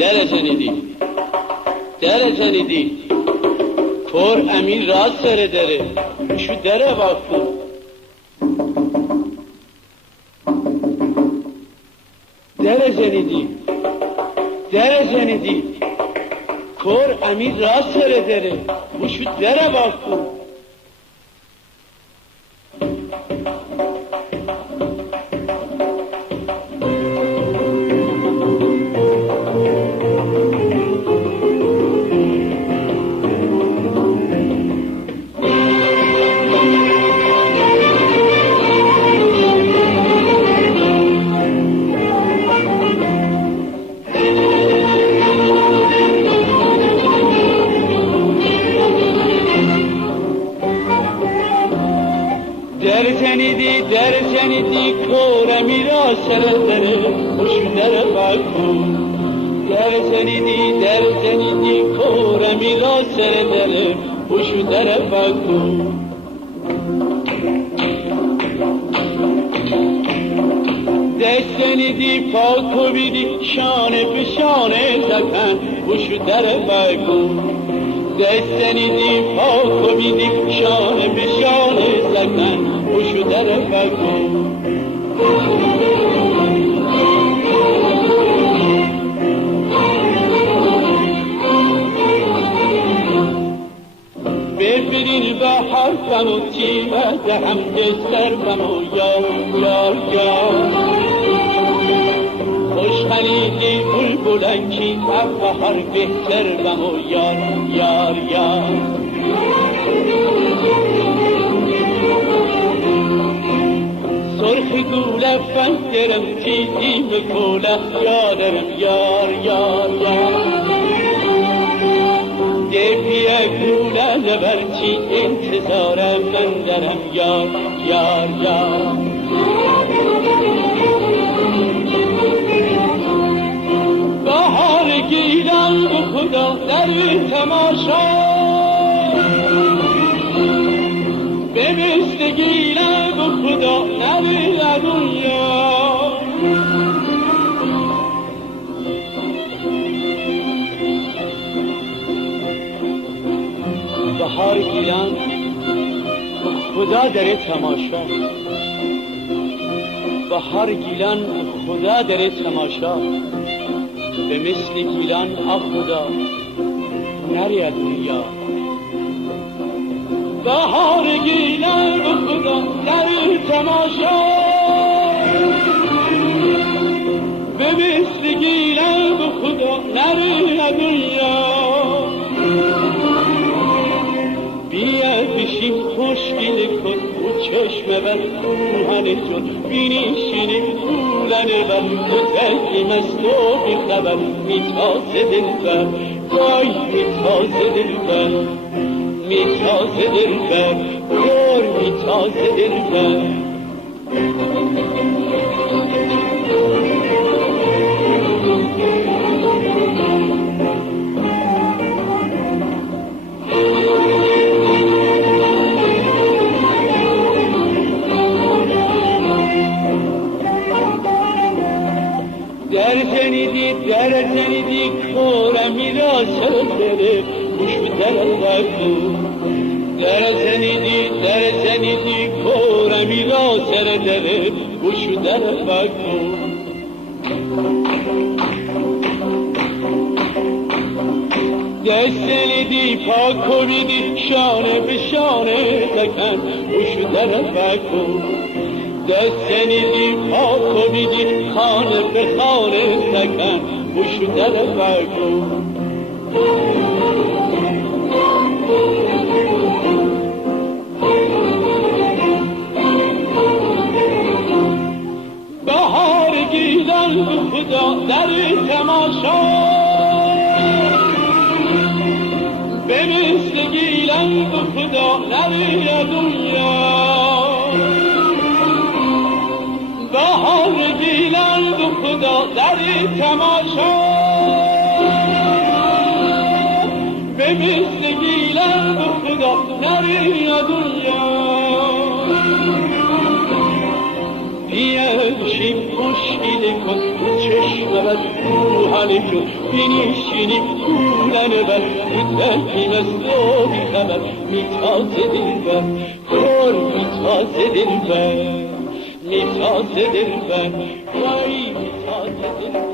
در جنیدی کور امیر راز سر داره شو دره واکن در جنیدی کور امیر راز سر داره شو دره واکن در جنیدی کور امیر راز سر داره خوشو در بکن در جنیدی کور امیر راز سر داره خوشو در بکن دستنیدی پاکو بیدی شانه به شانه زکن خوشو در بکن دستنیدی پاکو بیدی شانه به شانه زکن خوشو در بکن ببرین به حرفم و تیمت هم دسترم و یار خوش خلیدی بلبلنکی بهار بهترم و یار سرخ گوله فندرم تیزی مکوله یادرم یار دیپیه گوله لبرچی انتظارم من درم یار بهار گیلم به خدا در تماشا به مثل گیلم به خدا در دنیا بهار گیلم خدا در تماشا بهار گیلان خدا در تماشا به مثل گیلان خدا نرید دنیا بهار گیلان خدا در تماشا به مثل گیلان خدا نرید دنیا بیا بشیم خوشگل کن و چشم بر روحانه جون بینی شینه دولنه بر و تلقی مستو بیخبر میتازه دل بر وای میتازه دل بر میتازه دل بر یار میتازه دل بر در جنیدی کور امیر راز سر داره خوشو در بکن در جنیدی کور امیر راز سر داره خوشو در بکن دستنیدی پاکو بیدی شانه به شانه تکن خوشو در بکن دستنیدی پاکو بیدی خانه به خانه تکن خوشو در بکن بهار گیلان خدا در تماشا به مثل گیلان خدا در دنیا بهار گیلان خدا در تماشا به مثل گیلان خدا در دنیا بیا بشیم خوش خوشگل کن رو چشم بد روحانی جون بینیشینی گولن بد میترکی مثل و بیخبر میتازه دلبر کن میتازه دلبر میتازه دلبر وای میتازه دلبر